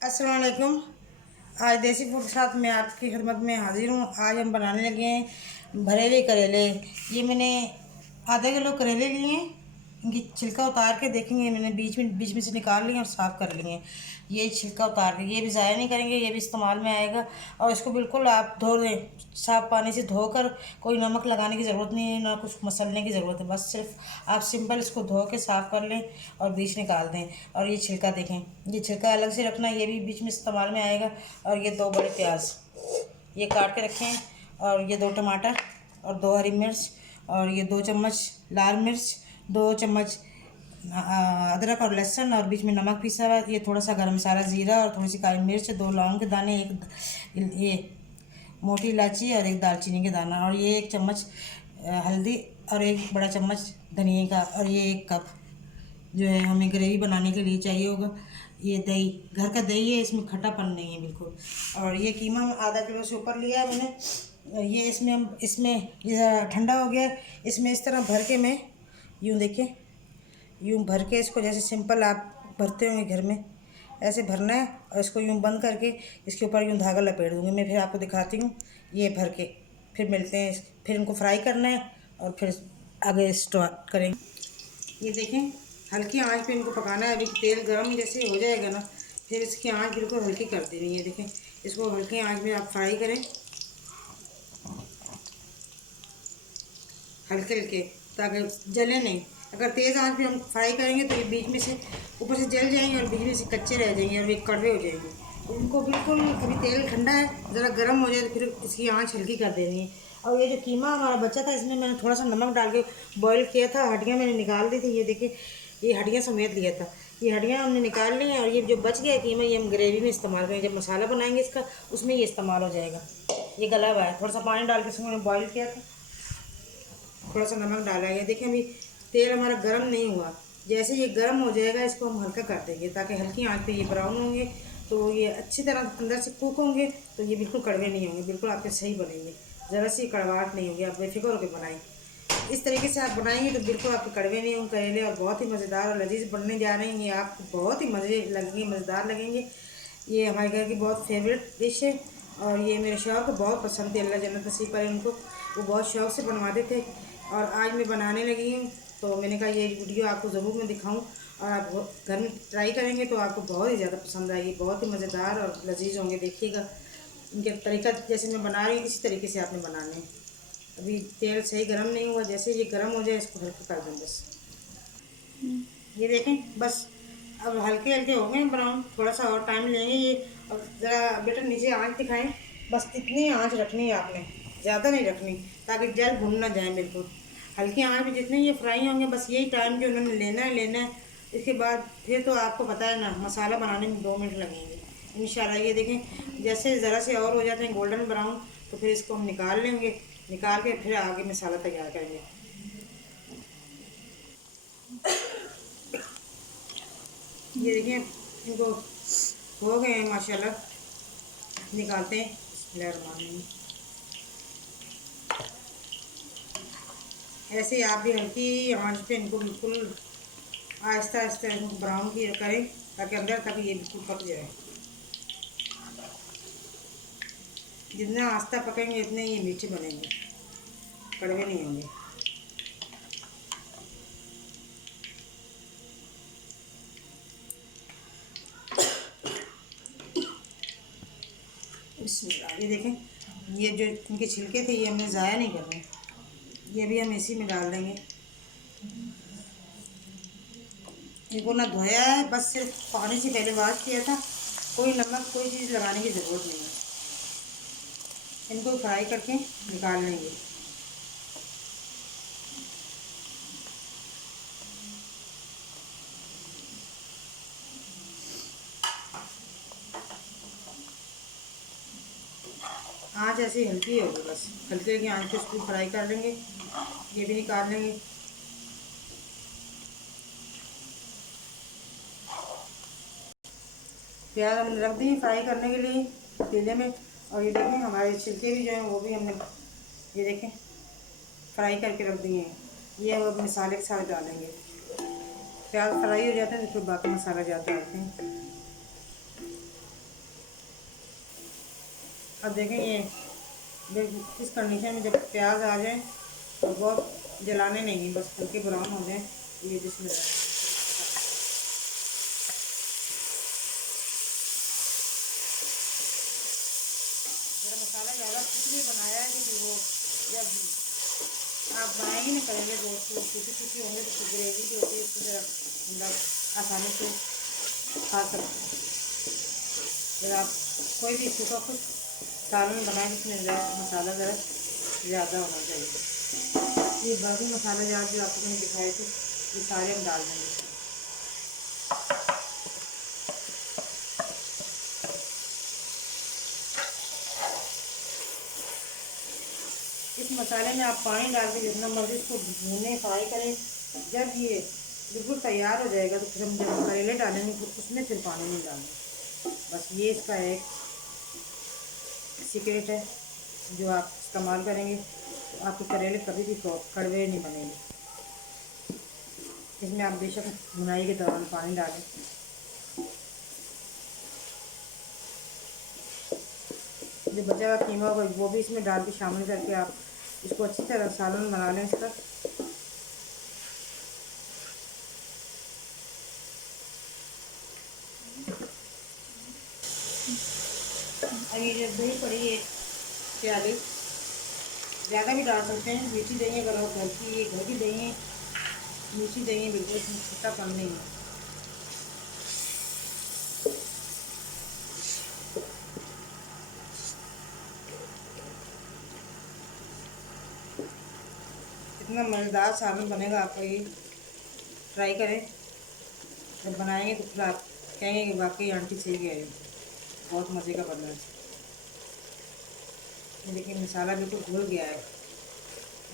अस्सलाम वालेकुम। आज देसी फूड के साथ मैं आपकी खिदमत में हाजिर हूँ। आज हम बनाने लगे हैं भरे हुए करेले। ये मैंने आधा किलो करेले लिए हैं। इनकी छिलका उतार के देखेंगे, मैंने बीच में से निकाल लिए और साफ़ कर लिए हैं। ये छिलका उतार के, ये भी ज़ाया नहीं करेंगे, ये भी इस्तेमाल में आएगा। और इसको बिल्कुल आप धो दें, साफ़ पानी से धोकर। कोई नमक लगाने की ज़रूरत नहीं है, ना कुछ मसलने की ज़रूरत है। बस सिर्फ आप सिंपल इसको धो के साफ़ कर लें और बीज निकाल दें। और ये छिलका देखें, ये छिलका अलग से रखना, ये भी बीच में इस्तेमाल में आएगा। और ये 2 बड़े प्याज ये काट के रखे हैं। और ये 2 टमाटर और 2 हरी मिर्च। और ये 2 चम्मच लाल मिर्च, 2 चम्मच अदरक और लहसुन, और बीच में नमक पीसा हुआ। ये थोड़ा सा गरम मसाला, ज़ीरा और थोड़ी सी काली मिर्च, 2 लौंग के दाने, एक ये मोटी इलायची और एक दालचीनी के दाना। और ये 1 चम्मच हल्दी और 1 बड़ा चम्मच धनिया का। और ये 1 कप जो है हमें ग्रेवी बनाने के लिए चाहिए होगा। ये दही, घर का दही है, इसमें खट्टापन नहीं है बिल्कुल। और ये कीमा आधा किलो से ऊपर लिया है मैंने। ये इसमें ये ठंडा हो गया। इसमें इस तरह भर के मैं यूँ देखें, यूँ भर के इसको जैसे सिंपल आप भरते होंगे घर में, ऐसे भरना है। और इसको यूँ बंद करके इसके ऊपर यूँ धागा लपेट दूँगी। मैं फिर आपको दिखाती हूँ ये भर के। फिर मिलते हैं, फिर इनको फ्राई करना है और फिर आगे स्टार्ट करेंगे। ये देखें, हल्की आंच पे इनको पकाना है। अभी तेल गरम जैसे हो जाएगा ना, फिर इसकी आंच बिल्कुल हल्की कर देनी है। देखें, इसको हल्की आंच में आप फ्राई करें, हल्के हल्के, ताकि जले नहीं। अगर तेज़ आंच पे हम फ्राई करेंगे तो ये बीच में से ऊपर से जल जाएंगे और बीच में से कच्चे रह जाएंगे और ये कड़वे हो जाएंगे। तो इनको बिल्कुल, अभी तेल ठंडा है, ज़रा गर्म हो जाए तो फिर इसकी आंच हल्की कर देनी है। और ये जो कीमा हमारा बचा था, इसमें मैंने थोड़ा सा नमक डाल के बॉईल किया था। हड्डियाँ मैंने निकाल दी थी, ये देखिए, ये हड्डियाँ समेत लिया था। ये हड्डियाँ हमने निकाल ली हैं। और ये जो बच गया कीमा, ये हम ग्रेवी में इस्तेमाल करेंगे। जब मसाला बनाएंगे इसका, उसमें ये इस्तेमाल हो जाएगा। ये गला हुआ है, थोड़ा सा पानी डाल के इसको मैंने बॉईल किया था, थोड़ा सा नमक डाला है। देखिए, अभी तेल हमारा गर्म नहीं हुआ। जैसे ये गर्म हो जाएगा, इसको हम हल्का कर देंगे, ताकि हल्की आंच पे ये ब्राउन होंगे तो ये अच्छी तरह अंदर से कुक होंगे। तो ये बिल्कुल कड़वे नहीं होंगे, बिल्कुल आपके सही बनेंगे। ज़रा सी कड़वाहट नहीं होगी। आप बेफिक्र होकर बनाएं, इस तरीके से आप बनाएंगे तो बिल्कुल आपके कड़वे नहीं होंगे करेले, और बहुत ही मज़ेदार और लजीज बनने जा रहे हैं। ये आपको बहुत ही मज़े लगेंगे, मज़ेदार लगेंगे। ये हमारे घर की बहुत फेवरेट डिश है। और ये मेरे शौहर को बहुत पसंद थी, अल्लाह जन्नत नसीब करे उनको। वो बहुत शौक़ से बनवाते थे और आज मैं बनाने लगी हूँ। तो मैंने कहा ये वीडियो आपको ज़रूर मैं दिखाऊँ, और आप घर में ट्राई करेंगे तो आपको बहुत ही ज़्यादा पसंद आएगी। बहुत ही मज़ेदार और लजीज होंगे। देखिएगा, इनके तरीका जैसे मैं बना रही हूँ, इसी तरीके से आपने बनाने हैं। अभी तेल सही गर्म नहीं हुआ, जैसे ये गर्म हो जाए इसको हल्का कर दें बस। ये देखें, बस अब हल्के हल्के हो गए ब्राउन, थोड़ा सा और टाइम लेंगे ये। और ज़रा बेटा नीचे आंच दिखाएं, बस इतनी आंच रखनी है आपने, ज़्यादा नहीं रखनी, ताकि जल भुन ना जाए बिल्कुल। हल्की आंच में जितने ये फ्राई होंगे, बस यही टाइम जो उन्होंने लेना है। इसके बाद फिर तो आपको पता है ना, मसाला बनाने में 2 मिनट लगेंगे इंशाल्लाह। ये देखें, जैसे ज़रा से और हो जाते हैं गोल्डन ब्राउन, तो फिर इसको हम निकाल लेंगे। निकाल के फिर आगे मसाला तैयार करेंगे। ये देखिए, इनको हो गए हैं माशाल्लाह। निकालते हैं, बिस्मिल्लाहिर्रहमानिर्रहीम। ऐसे ही आप भी हल्की आंच पे इनको बिल्कुल आहिस्ता आहिस्ता इनको ब्राउन की करें, ताकि अंदर तक ये बिल्कुल पक जाए। जितना आहिस्ता पकेंगे इतने ये मीठे बनेंगे, कड़वे नहीं होंगे। बिस्मिल्लाह। ये देखें, ये जो इनके छिलके थे, ये हमने ज़ाया नहीं करने, ये भी हम इसी में डाल देंगे। इनको ना धोया है, बस सिर्फ पानी से पहले वॉश किया था। कोई नमक, कोई चीज़ लगाने की ज़रूरत नहीं है। इनको फ्राई करके निकाल लेंगे। आँच ऐसी हल्की होगी, बस हल्के हल्की आँच पे इसको फ्राई कर लेंगे। ये भी निकाल लेंगे। प्याज हमने रख दी फ्राई करने के लिए पतीले में। और ये देखें, हमारे छिलके भी जो हैं वो भी हमने, ये देखें, फ्राई करके रख दिए हैं। ये वो मसाले के साथ डालेंगे। प्याज फ्राई हो जाते हैं तो फिर बाकी मसाला ज़्यादा डालते हैं। अब देखें ये इस कंडीशन में जब प्याज आ जाए तो बहुत जलाने नहीं है, बस हल्के ब्राउन हो जाए। ये जिसमें मेरा मसाला ज़्यादा इसलिए बनाया है कि वो जब आप बनाएंगे ना करेंगे रोस्ट तो छोटी छोटी होंगे तो ग्रेवी जो होती है उसको ज़रा मतलब आसानी से खा सकते हैं। जब आप कोई भी सूखा कुछ सालन बनाए जिसमें मसाला ज़रा ज़्यादा होना चाहिए। ये बाकी मसाले ज़्यादा जो आपको मैंने दिखाए थे ये सारे हम डाल देंगे। इस मसाले में आप पानी डाल के जितना मर्जी इसको भूने फ्राई करें। जब ये बिल्कुल तैयार हो जाएगा तो फिर हम जब करेले डालेंगे तो उसमें फिर पानी नहीं डालेंगे। बस ये इसका एक सीक्रेट है जो आप इस्तेमाल करेंगे तो आपके करेले कभी भी कड़वे नहीं बनेंगे। इसमें आप बेशक भुनाई के दौरान पानी डालें। जो बचा हुआ कीमा होगा वो भी इसमें डाल के शामिल करके आप इसको अच्छी तरह सालन बना लें इसका। अब ये जो दही पड़ी है प्याली ज़्यादा भी डाल सकते हैं। मीठी दही अगर आप घर की दही है, मीठी दही है, बिल्कुल इसमें खट्टापन नहीं है। इतना मज़ेदार सालन बनेगा आपका, ये ट्राई करें। जब बनाएंगे तो फिर आप कहेंगे कि वाकई आंटी सही कह रही, बहुत मज़े का बना है। लेकिन मसाला बिल्कुल घुल गया है।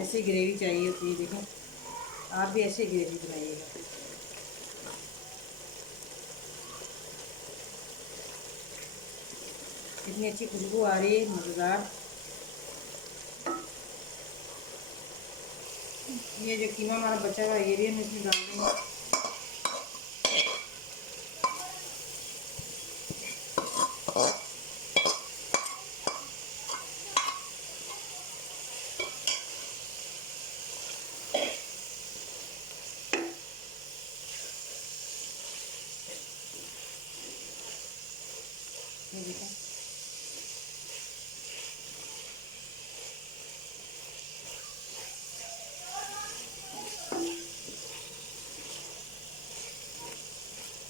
ऐसी ग्रेवी चाहिए होती है। देखें आप भी ऐसे ग्रेवी बनाइएगा। इतनी अच्छी खुशबू आ रही है, मज़ेदार। ये जो कीमा हमारा बचा हुआ ये भी हम इसमें डाल देंगे। ये देखें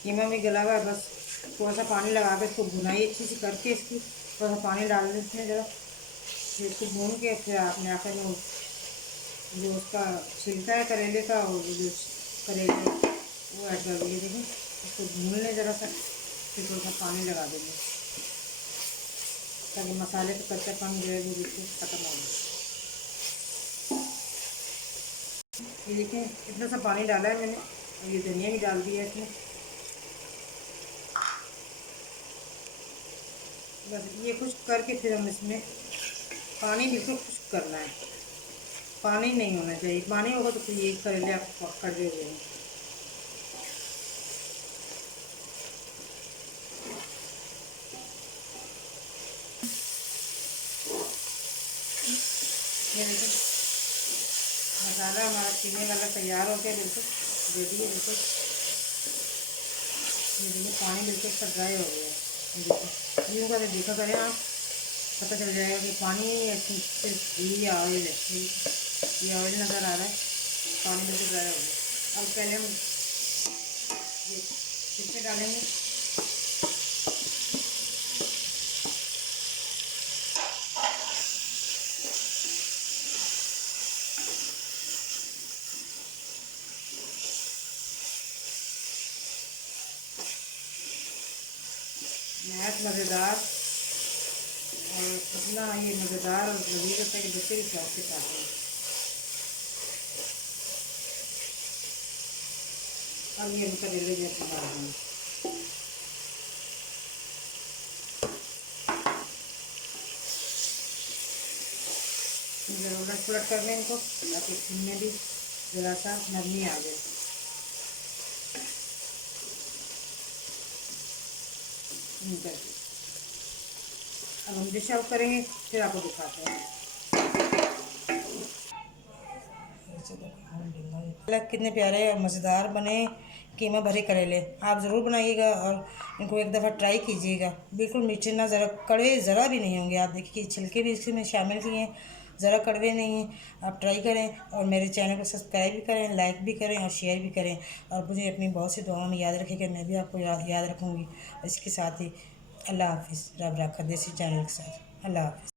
कीमा भी गला हुआ है। बस थोड़ा सा पानी लगा के इसको भुनाई अच्छी सी करके इसकी थोड़ा सा पानी डाल दें इसमें ज़रा, फिर इसको भून के फिर आपने आखिर में जो उसका छिलका है करेले का और जो करेले वो ऐड कर दिए। देखें इसको भून लें ज़रा सा, फिर थोड़ा सा पानी लगा देंगे ताकि मसाले का कच्चापन जो है वो बिल्कुल ख़त्म हो जाए। ये देखें इतना सा पानी डाला है मैंने और ये धनिया भी डाल दिया है इसमें। बस ये खुश्क करके फिर हम इसमें पानी बिल्कुल खुश्क करना है, पानी नहीं होना चाहिए। पानी होगा तो फिर ये करेले आप कड़वे हो जाएंगे। ये देखिए मसाला हमारा कीमे वाला तैयार हो गया, बिल्कुल रेडी है बिल्कुल। ये देखिए पानी बिल्कुल सब ड्राई हो गया है। ये देखिए यूँ करके देखा करें आप, पता चल जाएगा कि पानी सिर्फ ये ऑयल है। ये ऑयल नज़र आ रहा है, पानी बिल्कुल ड्राई हो गया। अब पहले हम ये छिलके डालेंगे। नहायत मज़ेदार और इतना ये मज़ेदार और लजीज होता है कि बच्चे भी शौक से खाते हैं। अब ये हम करेले जो अपने डाल देंगे। उलट पुलट कर लें इनको ताकि इनमें भी ज़रा सा नरमी आ जाए। करके अब हम डिश आउट करेंगे, फिर आपको दिखाते हैं कितने प्यारे और मज़ेदार बने कीमा भरे करेले। आप ज़रूर बनाइएगा और इनको एक दफ़ा ट्राई कीजिएगा। बिल्कुल मीठे ना, ज़रा कड़वे ज़रा भी नहीं होंगे। आप देखिए छिलके भी इसमें शामिल किए हैं, ज़रा कड़वे नहीं हैं। आप ट्राई करें और मेरे चैनल को सब्सक्राइब भी करें, लाइक भी करें और शेयर भी करें। और मुझे अपनी बहुत सी दुआओं में याद रखिएगा, मैं भी आपको याद रखूँगी। इसके साथ ही अल्लाह हाफिज़। रब रखा देसी चैनल के साथ। अल्लाह हाफिज़।